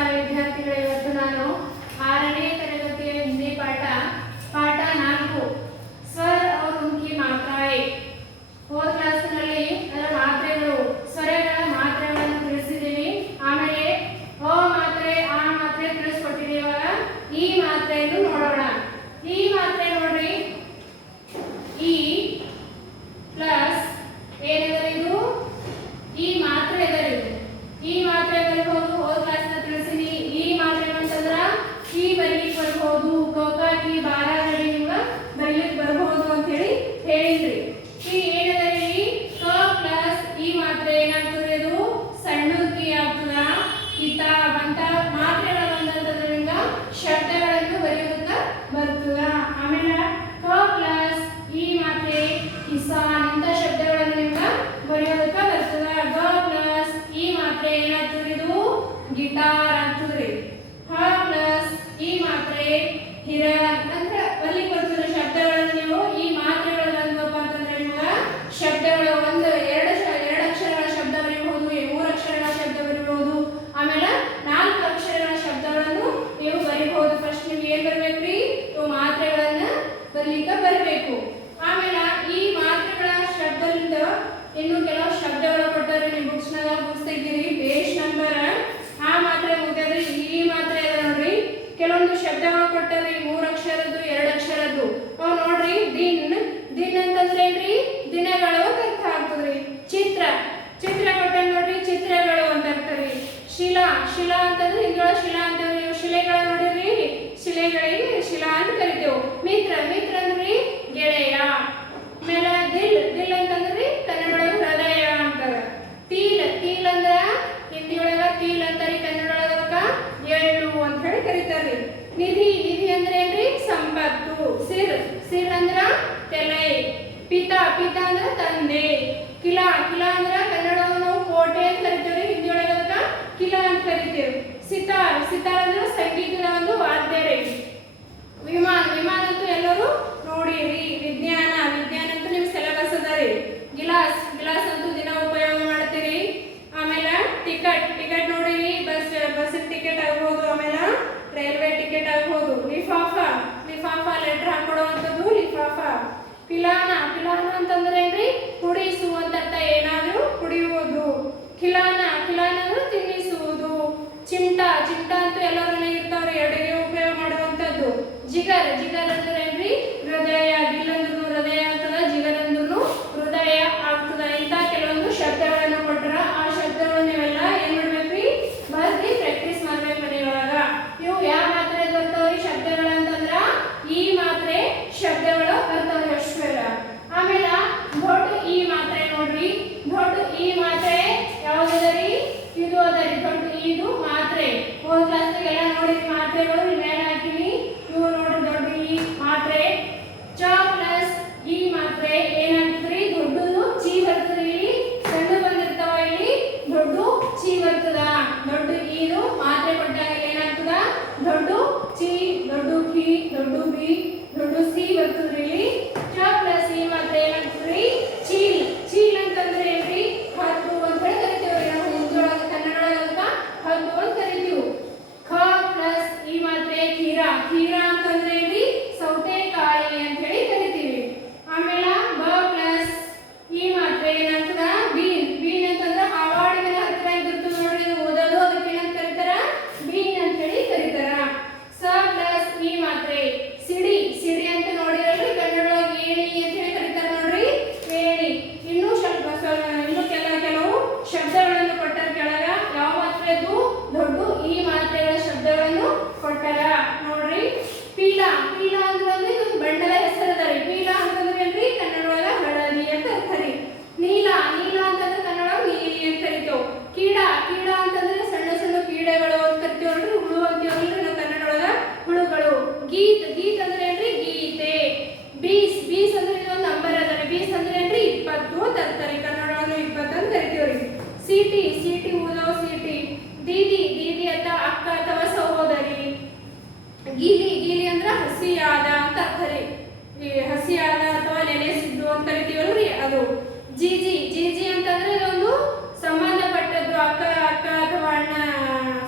ನಮಸ್ಕಾರ ವಿದ್ಯಾರ್ಥಿಗಳೇ, ಇವತ್ತು ನಾನು 6ನೇ ತರಗತಿಯ ಹಿಂದಿ ಪಾಠ 4 ಸ್ವರ और उनकी मात्राएं ಹೋದ ಕ್ಲಾಸ್ನಲ್ಲಿ ಅದರ ಮಾತ್ರೆಗಳು ಸ್ವರಗಳ ಮಾತ್ರೆಗಳನ್ನು ತಿಳಿಸಿದ್ದೀವಿ. ಆಮೇಲೆ ಅ ಮಾತ್ರೆ ಆ ಮಾತ್ರೆ ತಿಳಿಸ್ಕೊಟ್ಟಿದ್ದೀವಿ. ಇವಾಗ ಈ ಮಾತ್ರೆಯನ್ನು ನೋಡೋಣ. ಈ ಮಾತ್ರೆ ನೋಡ್ರಿ, ಈ ಪ್ಲಸ್ ಏನಿದೆ ಇದು ಈ ಮಾತ್ರೆ ಇದರಿದು. ಈ ಮಾತ್ರೆ ಬರಬಹುದು. ಹೋದ ಕ್ಲಾಸ್ನ ತಿಳಿಸಿನಿ. ಈ ಮಾತ್ರೆ ಅಂತಂದ್ರ ಈ ಬರಲಿಕ್ಕೆ ಬರಬಹುದು, ಕೋಕಾಕಿ ಬಾರಾಗಡಿ ನಿಮ್ಗ ಬರಲಿಕ್ಕೆ ಬರಬಹುದು ಅಂತ ಹೇಳಿದ್ರಿ. ಈ ಏನಿದೆ ಕ ಪ್ಲಸ್ ಈ ಮಾತ್ರೆ ಏನಾಗ್ತದೆ, ಇದು ಸಣ್ಣ ಕಿ ಆಗ್ತದ. ಕಿತ ಬಂತ ಮಾತ್ರೆಗಳ ಬಂದಂತದ್ರಿಂದ ಶಬ್ದಗಳನ್ನು ಬರೆಯುವುದಕ್ಕೆ ಬರ್ತದ. ಆಮೇಲೆ ಕ ಪ್ಲಸ್ ಈ ಮಾತ್ರೆ ಕಿಸಾನ್ ಇಂಥ ಶಬ್ದಗಳನ್ನು ನಿಮ್ಗೆ ಬರೆಯೋದಕ್ಕೆ ಬರ್ತದ. ಗ ಪ್ಲಸ್ ಈ ಮಾತ್ರೆ ಏನಾಗ್ತದೆ, ಇದು ಗಿಟಾರ್ ಆಗ್ತದ್ರಿ. ಹ ಪ್ಲಸ್ ಈ ಮಾತ್ರೆ ಹಿರನ್ ಅಂದ್ರೆ ಬರ್ಲಿಕ್ಕೆ ಬರ್ತದೆ. ಶಬ್ದಗಳನ್ನು ನೀವು ಈ ಮಾತ್ರೆಗಳು ಬಂದಪ್ಪ ಅಂತಂದ್ರೆ ನಿಮ್ಗೆ ಶಬ್ದಗಳು ಎರಡು ಅಕ್ಷರಗಳ ಶಬ್ದ ಬರೀಬಹುದು, 3 ಅಕ್ಷರಗಳ ಶಬ್ದ ಬರೀಬಹುದು, ಆಮೇಲೆ 4 ಅಕ್ಷರಗಳ ಶಬ್ದಗಳನ್ನು ನೀವು ಬರೀಬಹುದು. ಫಸ್ಟ್ ನೀವು ಏನ್ ಬರ್ಬೇಕ್ರಿ, ಇವು ಮಾತ್ರೆಗಳನ್ನ ಬರ್ಲಿಕ್ಕೆ ಬರಬೇಕು. ಆಮೇಲೆ ಈ ಮಾತ್ರೆಗಳ ಶಬ್ದದಿಂದ ಇನ್ನು ಕೆಲವು ಶಬ್ದಗಳು ಕೊಟ್ಟರೆ ನೀವು ಬುಕ್ಸ್ ತೆಗಿರಿ. ಪೇಜ್ ನಂಬರ್ ಆ ಮಾತ್ರೆ ಮುಗಿದ್ರೆ ಈ ಮಾತ್ರೆ ಇದೆ ನೋಡ್ರಿ. ಕೆಲವೊಂದು ಶಬ್ದಗಳು ಕೊಟ್ಟರೆ 3 ಅಕ್ಷರದ್ದು 2 ಅಕ್ಷರದ್ದು ಅವು ನೋಡ್ರಿ. ದಿನ್ ಅಂತಂದ್ರೆ ಏನ್ರಿ, ದಿನಗಳು ಅಂತ ಅರ್ಥ ಆಗ್ತದ್ರಿ. ಚಿತ್ರ ಕೊಟ್ಟ ನೋಡ್ರಿ, ಚಿತ್ರಗಳು ಅಂತ ಅರ್ಥರಿ. ಶಿಲಾ ಅಂತಂದ್ರೆ ಹಿಂಗಳ ಶಿಲಾ ಅಂತಂದ್ರೆ ನೀವು ಶಿಲೆಗಳು ನೋಡಿರಿ, ಶಿಲೆಗಳಿಗೆ ಶಿಲಾ ಅಂತ ಕರಿತೇವೆ. ಮಿತ್ರ ಅಂದ್ರೆ ಗೆಳೆಯ. ಆಮೇಲೆ ದಿಲ್ ಅಂತಂದ್ರಿ ಕನ್ನಡ ಹೃದಯ ಅಂತಾರ. ತೀಲ್ ಅಂದ್ರ ಹಿಂದಿ ಒಳಗ ತೀಲ್ ಅಂತಾರಿ, ಕನ್ನಡ ಒಳಗ ಎಳ್ಳು ಅಂತ ಹೇಳಿ ಕರೀತಾರ್ರಿ. ನಿಧಿ ಅಂದ್ರೆ ಏನ್ರಿ, ಸಂಪತ್ತು. ಸಿರ್ ಅಂದ್ರ ತಲೆ. ಪಿತಾ ಅಂದ್ರ ತಂದೆ. ಕಿಲಾ ಅಂದ್ರ ಕನ್ನಡವನ್ನು ನಾವು ಕೋಟೆ ಅಂತ ಕರಿತೇವ್ರಿ, ಹಿಂದಿ ಒಳಗ ಕಿಲಾ ಅಂತ ಕರಿತೇವೆ. ಸಿತಾರ್ ಅಂದ್ರೆ ಸಂಗೀತದ ಒಂದು ವಾದ್ಯ ರೀ. ವಿಮಾನ ಅಂತೂ ಎಲ್ಲರೂ ನೋಡಿರಿ. ವಿಜ್ಞಾನ ಅಂತೂ ನಿಮ್ ಸಿಲೆಬಸ್ ಅದ ರೀ. ಗಿಲಾಸ್ ಅಂತೂ ದಿನ ಉಪಯೋಗ ಮಾಡ್ತೀರಿ. ಆಮೇಲೆ ಟಿಕೆಟ್ ನೋಡಿರಿ, ಬಸ್ ಟಿಕೆಟ್ ಆಗ್ಬೋದು, ಆಮೇಲೆ ರೈಲ್ವೆ ಟಿಕೆಟ್ ಆಗ್ಬೋದು. ಲಿಫಾಫಾ ಲೆಟರ್ ಹಾಕೊಡುವಂಥದ್ದು ಲಿಫಾಫಾ. ಪಿಲಾನ ಅಂತಂದ್ರೆ ಏನ್ರಿ, ಕುಡಿಸುವಂತ ಅರ್ಥ, ಏನಾದ್ರೂ ಕುಡಿಯುವುದು. ಖಿಲಾನ ಅಂದ್ರೆ ತಿನ್ನಿಸುವುದು. ಚಿಮ್ಟಾ ಅಂತೂ ಎಲ್ಲರ ಮನೆಗೆ ಇರ್ತಾವ್ರಿ, ಅಡುಗೆ ಉಪಯೋಗ ಮಾಡುವಂಥದ್ದು. ಜಿಗರ್ ಅಂದ್ರೆ ಏನ್ರಿ, ಹೃದಯ. ದಿಲ್ ಅಂದ್ರೂ ಹೃದಯ ಆಗ್ತದ, ಜಿಗರ್ ಅಂದ್ರೂ ಹೃದಯ ಆಗ್ತದ. ಇಂಥ ಕೆಲವೊಂದು ಶಬ್ದಗಳನ್ನು ಕೊಟ್ಟರ ಆ ಶಬ್ದಗಳನ್ನು ನೀವೆಲ್ಲ ಏನ್ ಮಾಡ್ಬೇಕ್ರಿ, ಬರ್ರಿ ಪ್ರಾಕ್ಟೀಸ್ ಮಾಡ್ಬೇಕು ಮನೆಯೊಳಗ. ಇವು ಯಾವ ಮಾತ್ರೆ ಬರ್ತಾವ್ರಿ ಶಬ್ದಗಳು ಅಂತಂದ್ರ ಈ ಮಾತ್ರೆ ಶಬ್ದಗಳು ಬರ್ತಾವ್ರಿ ಅಶ್ವರ. ಆಮೇಲೆ ದೊಡ್ಡ ಈ ಮಾತ್ರೆ ನೋಡ್ರಿ. ದೊಡ್ಡ ಈ ಮಾತ್ರೆ ಯಾವ್ದರಿ, ಇದು ಅದರಿ. ದೊಡ್ಡ ಇದು ಮಾತ್ರೆ. ಹೋದ ಕ್ಲಾಸ್ಗೆಲ್ಲ ನೋಡಿರಿ ಮಾತ್ರೆಗಳು ಮೇಲೆ ಹಾಕಿವಿ. ಇವು ನೋಡ್ರಿ ದೊಡ್ಡ ಈ ಮಾತ್ರೆ. ಚ ಪ್ಲಸ್ ಈ ಮಾತ್ರೆ ಏನಾಗ್ತದ್ರಿ, ದೊಡ್ಡದು ಚಿ ಬರ್ತದ್ರಿ. ಇಲ್ಲಿ ಸಣ್ಣ ಬಂದಿರ್ತಾವ, ಇಲ್ಲಿ ದೊಡ್ಡ ಚಿ ಬರ್ತದ. ದೊಡ್ಡ ಇದು ಮಾತ್ರೆ ಕೊಟ್ಟಾಗ ಏನಾಗ್ತದ, ದೊಡ್ಡ ಚಿ, ದೊಡ್ಡ ಖಿ, ದೊಡ್ಡ ಬಿ, ದೊಡ್ಡ ಸಿ ಬರ್ತದ್ರಿ. ಇಲ್ಲಿ ಚ ಪ್ಲಸ್ ಈ ಮಾತ್ರೆ ಏನಾಗ್ತದ್ರಿ, ಚೀಲ್ ಅಂತಂದ್ರೆ ಏನ್ರಿ, ಹದ್ದು ಅಂತ ಹೇಳಿ ಕರಿತೇವ್ರಿ. ನಾವು ಹಿಂದಿ ಒಳಗ ಕನ್ನಡ ಒಳಗ ಹದ್ದು ಅಂತ ಕರಿತೀವಿ. ಖ ಪ್ಲಸ್ ಈ ಮಾತ್ರೆ ಖೀರಾ ಅಂತಂದ್ರೆ ಏನ್ರಿ, ಸೌತೆಕಾಯಿ ಅಂತ ಹೇಳಿ ಕರಿತೀವಿ. ಆಮೇಲೆ ಬ ಪ್ಲಸ್ ಈ ಮಾತ್ರೆ ಏನಾಗ್ತದ, ಬೀನ್ ಅಂತಂದ್ರೆ ಹಾವಾಡಿನ ಹತ್ರ ಇದ್ದಿರ್ತದೆ ನೋಡ್ರಿ, ಇದು ಓದೋದು, ಅದಕ್ಕೆ ಏನಂತ ಕರೀತಾರ, ಬೀನ್ ಅಂತ ಹೇಳಿ ಕರೀತಾರ. ಸ ಪ್ಲಸ್ ಈ ಮಾತ್ರೆ ಸಿಡಿ ಅಂತ ನೋಡಿರಲ್ರಿ, ಕನ್ನಡ ಒಳಗೆ ಏಣಿ ಅಂತ ಹೇಳಿ ಕರೀತಾರ ನೋಡ್ರಿ, ಏಣಿ. ಇನ್ನೂ ಕೆಲವು ಶಬ್ದಗಳನ್ನು ಕೊಟ್ಟಾರ ಕೆಳಗ. ಯಾವ ಮಾತ್ರೆದು, ದೊಡ್ಡ ಈ ಮಾತ್ರೆಗಳ ಶಬ್ದಗಳನ್ನು ಕೊಟ್ಟಾರ ನೋಡ್ರಿ. ಪೀಲಾ ಅಂದ್ರೆ ಇದು ಬಣ್ಣದ ಹೆಸರು ಅದ ರೀ. ಪೀಲಾ ಅಂತಂದ್ರೆ ಏನ್ರಿ, ಕನ್ನಡ ಒಳಗ ಹಳದಿ ಅಂತ ಅರ್ಥರಿ. ನೀಲ ಅಂತಂದ್ರೆ ಕನ್ನಡ ನೀಲಿ ಅಂತ ಕರಿತೇವೆ. ಕೀಡಾ ಅಂತಂದ್ರೆ ಸಣ್ಣ ಕೀಡೆಗಳು ಅಂತ ಕರಿತೇವೆ ನೋಡ್ರಿ, ಹುಳು ಅಂತೀವಲ್ರಿ ನಾವು ಕನ್ನಡ ಒಳಗ ಹುಳುಗಳು. ಗೀತ್ ಅಂದ್ರೆ ಏನ್ರಿ, ಗೀತೆ. ಬೀಸ್ ಅಂದ್ರೆ ಇದೊಂದು ನಂಬರ್ ಅದ ರೀ. ಬೀಸ್ ಅಂದ್ರೆ ಏನ್ರಿ, 20 ಅಂತ ಅರ್ಥರಿ, ಕನ್ನಡ ಒಳಗ 20 ಅಂತ ಕರಿತೇವ್ರಿ. ಸೀಟಿ ಊದೋ ಸೀಟಿ. ದೀದಿ ಅಥವಾ ಅಕ್ಕ ಅಥವಾ ಸಹೋದರಿ. ಗೀಲಿ ಅಂದ್ರೆ ಹಸಿಯಾದ ಅಂತ ಅರ್ಥರಿ. ಹಸಿಯಾದ ಅಥವಾ ನೆನೆಸಿದ್ದು ಅಂತ ಕರಿತೀವಲ್ರಿ, ಅದು. ಜೀಜಿ ಅಂತಂದ್ರೆ ಇದೊಂದು ಸಂಬಂಧಪಟ್ಟದ್ದು, ಅಕ್ಕ ಅಥವಾ ಅಣ್ಣ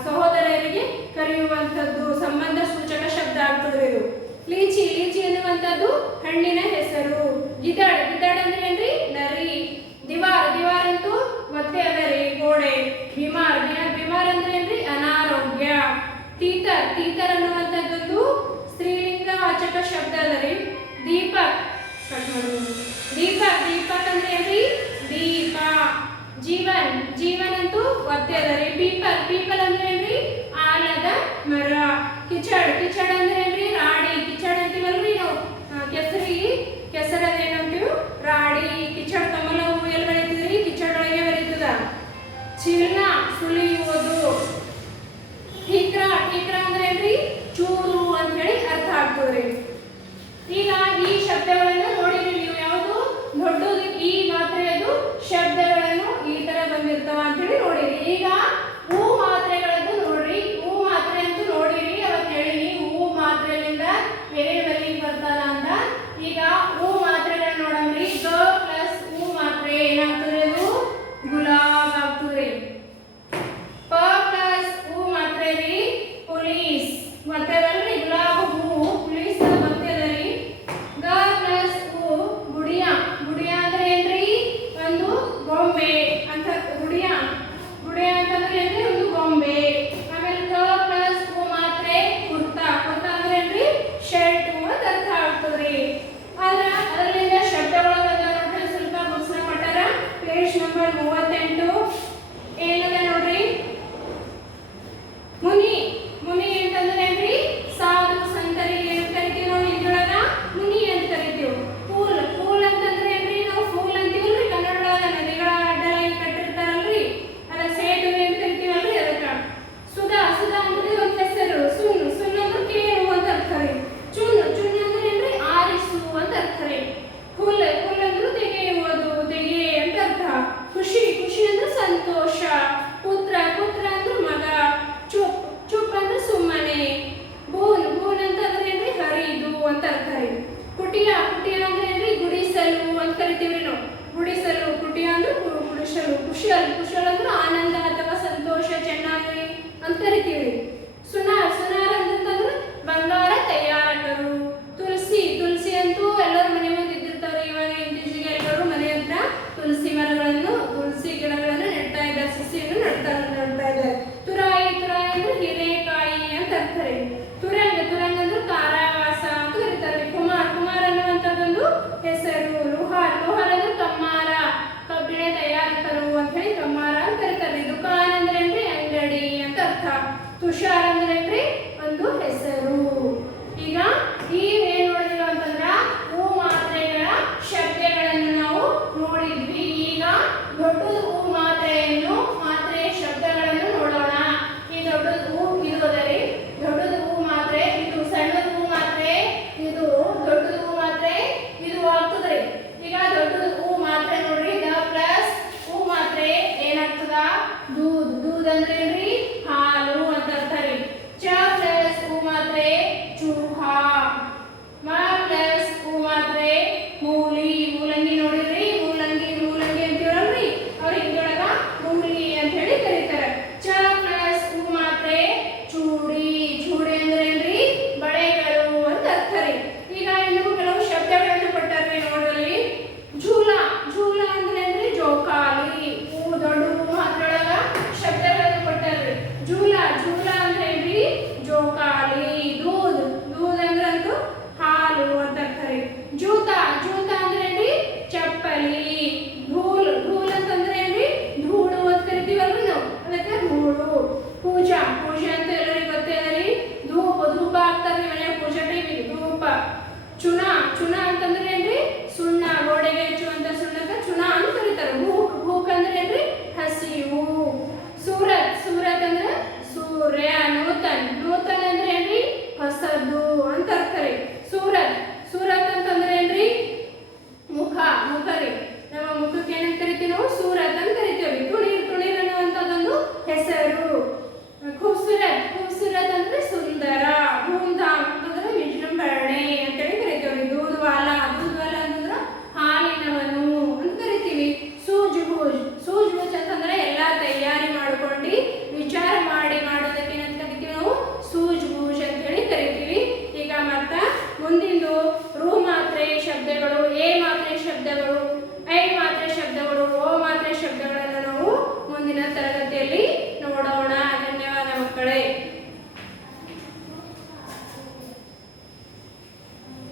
ಸಹೋದರರಿಗೆ ಕರೆಯುವಂಥದ್ದು ಸಂಬಂಧ ಸೂಚಕ ಶಬ್ದ ಆಗ್ತದ್ರಿ ಇದು. ಲೀಚಿ ಲೀಚಿ ಎನ್ನುವಂಥದ್ದು ಹಣ್ಣಿನ ಹೆಸರು. ಗಿದಡ್ ಗಿದಡ್ ಅಂದ್ರೆ ಏನ್ರಿ ನರಿ. ದಿವಾರ್ ದಿವಾರ್ ಅಂತೂ ಮತ್ತೆ ಅದರಿ ಗೋಡೆ. ಬಿಮಾರ್ ಬಿಮಾರ್ ಅಂದ್ರೆ ಏನ್ರಿ ಅನಾರೋಗ್ಯ. ತೀತರ್ ತೀತರ್ ಅನ್ನುವಂಥದ್ದೊಂದು ಸ್ತ್ರೀಲಿಂಗ ವಾಚಕ ಶಬ್ದ ಅದರಿ. ದೀಪಕ್ ದೀಪಕ್ ದೀಪಕ್ ಅಂದ್ರೆ ಏನ್ರಿ ದೀಪ. ಜೀವನ್ ಜೀವನ್ ಅಂತೂ ಒತ್ತೆ ಅದರಿ. ಪೀಪಲ್ ಪೀಪಲ್ ಅಂದ್ರೆ ಏನ್ರಿ ಆಲದ ಮರ. ಕಿಚಡ್ ಕಿಚಡ್ ಅಂದ್ರೆ ಏನ್ರಿ ರಾಡಿ. ಕಿಚಡ್ ಅಂತೀವಲ್ರಿ ನಾವು ಕೆಸರದ ಏನಂತೀವಿ ರಾಡಿ. ಕಿಚಡ್ ಕಮಲ ಹೂವು ಎಲ್ಲಿ ಬೆಳೀತಿದ್ರಿ ಕಿಚಡ್ ಒಳಗೆ ಬೆಳೀತದ. ಚೀರ್ಣ ಸುಲಿಯುವುದು. ಠೀಕ್ರ ಠೀಕ್ರ ಅಂದ್ರೆ ಏನ್ರಿ ಚೂರು ಅಂತ ಹೇಳಿ ಅರ್ಥ ಆಗ್ತದ್ರಿ. ಈಗ ಈ ಶಬ್ದಗಳನ್ನು ನೋಡಿರಿ ನೀವು. ಯಾವುದು ದೊಡ್ಡದು ಈ ಮಾತ್ರೆಯದು ಶಬ್ದಗಳನ್ನು ಈ ತರ ಬಂದಿರ್ತಾವ ಅಂತ ಹೇಳಿ ನೋಡಿರಿ. ಈಗ ಹೂ ಮಾತ್ರೆಗಳದ್ದು ನೋಡ್ರಿ. ಹೂ ಮಾತ್ರೆ ಅಂತೂ ನೋಡಿರಿ. ಅವತ್ತು ಹೇಳಿನಿ ಹೂ ಮಾತ್ರೆಯಿಂದ ಏನೇನು ಬರ್ತದ ಅಂತ. ಈಗ ಹೂ ಮಾತ್ರೆಗಳನ್ನ ನೋಡಮ್ರಿ. ಗ ಪ್ಲಸ್ ಹೂ ಮಾತ್ರೆ ಏನಾಗ್ತದೆ ಅದು ಗುಲಾಬ್ ಆಗ್ತದ್ರಿ. ಪ ಪ್ಲಸ್ ಹೂ ಮಾತ್ರೆ ರೀ ಪೊಲೀಸ್ ಮತ್ತದಲ್ರಿ ಗುಲಾಬ್ ಹೂ ಪೊಲೀಸ್ ಮತ್ತದರಿ. ಗ ಪ್ಲಸ್ ಹೂ ಗುಡಿಯ ಗುಡಿಯ ಅಂದ್ರೆ ಏನ್ರಿ ಒಂದು ಗೊಂಬೆ ಅಂತ. ಗುಡಿಯ ಗುಡಿಯ ಅಂತಂದ್ರೆ ಏನ್ರಿ ಒಂದು ಗೊಂಬೆ. ಆಮೇಲೆ ಕ ಪ್ಲಸ್ ಹೂ ಮಾತ್ರೆ ಕುರ್ತಾ. ಕುರ್ತಾ ಅಂದ್ರೆ ಏನ್ರಿ ಶರ್ಟ್ ಅಂತ ಅರ್ಥ ಆಗ್ತದ್ರಿ. ಆದ್ರ ಅದರಿಂದ ಶಬ್ದಗಳು ಬಂದ ನೋಡ್ರಿ. ಸ್ವಲ್ಪ ಬುಕ್ಸ್ನ ಕೊಟ್ಟಾರ. ಪೇಜ್ ನಂಬರ್ 38 ಏನದ ನೋಡ್ರಿ. ಮುನಿ ಮುನಿ ಅಂತಂದ್ರೆ ಏನ್ರಿ ಸಾಧು ಸಂತರಿಗೆ ಏನ್ ಕರಿತೀವಿ ನಾವು ಇದ್ರೊಳಗ ಮುನಿ ಅಂತ ಕರಿತೀವಿ. ಫೂಲ್ ಫೂಲ್ ಅಂತಂದ್ರೆ ಏನ್ರಿ ನಾವು ಫೂಲ್ ಅಂತೀವಲ್ರಿ ಕನ್ನಡದೊಳಗ. ನದಿಗಳ ಅಡ್ಡಲಾಗಿ ಕಟ್ಟಿರ್ತಾರಲ್ರಿ ಅದ ಸೇತುವೆ ಅಂತ ಕರಿತೀವಲ್ರಿ ಅದಕ್ಕ. ಸುಧಾ ಸುಧಾ ಅಂದ್ರೆ ಒಂದು ಹೆಸರು. ಸುನ್ ಸುನ್ ಅಂದ್ರೆ ಕೇಳು ಅಂತ ಅರ್ಥ ರೀ. ಚುನ್ ಚುನ್ ಅಂದ್ರೆ ಏನ್ರಿ ಆರಿಸು ಅಂತ ಅರ್ಥ ರೀ. ಹುಲ್ ಹುಲ್ ಅಂದ್ರೆ ತೆಗೆಯುವುದು ತೆಗೆ ಅಂತ ಅರ್ಥ. ಖುಷಿ ಖುಷಿ ಅಂದ್ರೆ ಸಂತೋಷ. ಪುತ್ರ ಪುತ್ರ ಅಂದ್ರೆ ಮಗ. ಚುಪ್ ಚುಪ್ ಅಂದ್ರೆ ಸುಮ್ಮನೆ. ಬೂನ್ ಬೂನ್ ಅಂತಂದ್ರೆ ಏನ್ರಿ ಹರಿದು ಅಂತ ಅರ್ಥ ರೀ. ಕುಟಿಯ ಕುಟಿಯ ಅಂದ್ರೆ ಏನ್ರಿ ಗುಡಿಸಲು ಅಂತ ಕರಿತೀವ್ರಿ ನಾವು. ಗುಡಿಸಲು ಕುಟಿಯ ಅಂದ್ರೆ ಗುಡಿಸಲು. ಕುಶಲ್ ಕುಶಲ್ ಅಂದ್ರೆ ಆನಂದ ಅಥವಾ ಸಂತೋಷ ಚೆನ್ನಾಗಿ ಅಂತ ಕರಿತೀವ್ರಿ. ಸುನಾರ್ ಸುನಾರ್ ಅಂತಂದ್ರೆ ಬಂಗಾರ ತಯಾರಕರು. ತುಳಸಿ ತುಳಸಿ ಅಂತೂ ಎಲ್ಲರ ಮನೆ ಮುಂದೆ ಇದ್ದಿರ್ತಾವ್ರಿ. ಇವಾಗ ಇತ್ತೀಚೆಗೆ ಎಲ್ಲರೂ ಮನೆ ಹತ್ರ ತುಳಸಿ ಮರಗಳನ್ನು ತುಳಸಿ ಗಿಡಗಳನ್ನು ನೆಡ್ತಾ ಇದ್ದಾರೆ. ಸಸಿಯನ್ನು ನೆಡ್ತಾ ಇದ್ದಾರೆ. ತುರಾಯಿ ತುರಾಯಿ ಅಂದ್ರೆ ಹಿರೇಕಾಯಿ ಅಂತ ಅರ್ಥ ರೀ. ತುರಂಗ ತುರಂಗ ಅಂದ್ರೆ ಕಾರಾವಾಸ ಅಂತ ಕರೀತಾರೆ. ಕುಮಾರ್ ಕುಮಾರ್ ಅನ್ನುವಂಥದ್ದೊಂದು ಹೆಸರು. ಲೋಹಾರ್ ಲೋಹಾರ್ ಅಂದ್ರೆ ಕಮ್ಮಾರ. ಕಬ್ಬಿಣ ತಯಾರಕರು ಅಂತ ಹೇಳಿ ಕಮ್ಮಾರ ಅಂತ ಕರೀತಾರೆ. ದುಕಾನ್ ಅಂದ್ರೆ ಏನ್ರಿ ಅಂಗಡಿ ಅಂತ ಅರ್ಥ. ತುಷಾರ್ ಅಂದ್ರೆ ಏನ್ರಿ ಒಂದು ಹೆಸರು. ಈಗ ಈ ಏನ್ ನೋಡಿದ್ವಿ ಅಂತಂದ್ರ ಹೂ ಮಾತ್ರೆಗಳ ಶಬ್ದಗಳನ್ನು ನಾವು ನೋಡಿದ್ವಿ. ಈಗ ದೊಡ್ಡದು ಹೂ ಮಾತ್ರೆಯನ್ನು ಮಾತ್ರೆಯ ಶಬ್ದಗಳನ್ನು ನೋಡೋಣ. ಈ ದೊಡ್ಡದು ಹೂ ಇದು ಅದರಿ. ದೊಡ್ಡದು ಹೂ ಮಾತ್ರೆ ಇದು. ಸಣ್ಣದು ಹೂ ಮಾತ್ರೆ ಇದು. ದೊಡ್ಡದು ಹೂ ಮಾತ್ರೆ ಇದು ಆಗ್ತದ್ರಿ. ಈಗ ದೊಡ್ಡದು ಹೂ ಮಾತ್ರೆ ನೋಡ್ರಿ. ದ ಪ್ಲಸ್ ಹೂ ಮಾತ್ರೆ ಏನಾಗ್ತದ ದೂದ್. ದೂದ್ ಅಂದ್ರೆ ಏನ್ರಿ ಹಾಲು ಅಂತ ಅರ್ಥ ರೀ. ಚ ಪ್ಲಸ್ ಹೂ ಮಾತ್ರೆ ಚೂಹಾ. ಮ ಪ್ಲಸ್ ಹೂ ಮಾತ್ರೆ ಮೂಲಿ. ಮೂಲಂಗಿ ನೋಡಿದ್ರಿ. ಮೂಲಂಗಿ ಮೂಲಂಗಿ ಅಂತೀವಲ್ರಿ ಅವ್ರು ಹಿಂದೊಳಗ ಮೂಲಿ ಅಂತ ಹೇಳಿ ಕರೀತಾರೆ. ಚ ಪ್ಲಸ್ ಹೂ ಮಾತ್ರೆ ಚೂಡಿ. ಚೂಡಿ ಅಂದ್ರೆ ಏನ್ರಿ ಬಳೆಗಳು ಅಂತ ಅರ್ಥ ರೀ. ಈಗ ಇನ್ನು ಕೆಲವು ಶಬ್ದಗಳನ್ನು ಕೊಟ್ಟಾರ್ರಿ ನೋಡ್ರಿ. ಝೂಲ ಝೂಲ ಅಂದ್ರೆ ಏನ್ರಿ ಜೋಕಾಲಿ. ಹೂ ದೊಡ್ಡ ಹೂ ಮಾತ್ರೊಳಗ ಶಬ್ದಗಳನ್ನು ಕೊಟ್ಟಾರ್ರಿ. ಝೂಲ ಝೂಲ ಅಂದ್ರೆ ಏನ್ರಿ ಜೋಕಾಲಿ. ದೂದ್ ದೂದ್ ಅಂದ್ರೆ ಅಂತೂ ಹಾಲು ಅಂತ ಅರ್ಥ ರೀ. ಜೂತ ಜೂತ ಅಂದ್ರೆ ಏನ್ರಿ ಚಪ್ಪಲಿ. ಧೂಲ್ ಧೂಲ್ ಅಂತಂದ್ರೆ ಏನ್ರಿ ಧೂಳು ಅಂತ ಕರಿತೀವಲ್ರಿ ನಾವು ಅದಕ್ಕೆ ಧೂಳು. ಪೂಜಾ ಪೂಜೆ ಅಂತ ಎಲ್ಲರಿಗೂ ಗೊತ್ತೇ ಅದರಿ. ಧೂಪ ಧೂಪ ಹಾಕ್ತಾರ್ರಿ ಮನೆಯ ಪೂಜೆ ಟೈಮಿಗೆ ಧೂಪ. ಚುನ ಚುನ ಅಂತಂದ್ರೆ ಏನ್ರಿ ಸುಣ್ಣ. ಗೋಡೆಗೆ ಹಚ್ಚುವಂತ ಸುಣ್ಣಕ್ಕ ಚುನ ಅಂತ ಕರೀತಾರೆ. ಭೂಕ್ ಭೂಕ್ ಅಂದ್ರೆ ಏನ್ರಿ ಹಸಿವು. ಸೂರತ್ ಸೂರತ್ ಅಂದ್ರೆ ಸೂರ್ಯ. ನೂತನ್ ನೂತನ್ ಅಂದ್ರೆ ಏನ್ರಿ ಹೊಸದು ಅಂತ ಅರ್ಥ ರೀ. ಸೂರತ್ ಸೂರತ್ ಅಂತಂದ್ರೆ ಏನ್ರಿ ಮುಖ ಮುಖ ರೀ. ನಮ್ಮ ಮುಖಕ್ಕೆ ಏನಂತ ಕರಿತೀವಿ ನಾವು ಸೂರತ್ ಅಂತ ಕರಿತೀವಿ. ತುಣೀರ್ ತುಣೀರ್ ಅನ್ನುವಂಥದ್ದೊಂದು ಹೆಸರು. ಖೂಬ್ಸೂರತ್ ಖೂಬ್ಸೂರತ್ ಅಂದ್ರೆ ಸುಂದರ. ಧೂಮ್ಧಾಮ್ ಅಂತಂದ್ರೆ ವಿಜೃಂಭಣೆ ಅಂತೇಳಿ ಕರಿತೀವಿ. ದೂದ್ವಾಲ ದೂದ್ವಾಲ ಅಂತಂದ್ರೆ ಹಾಲಿನ ಶಬ್ದಗಳು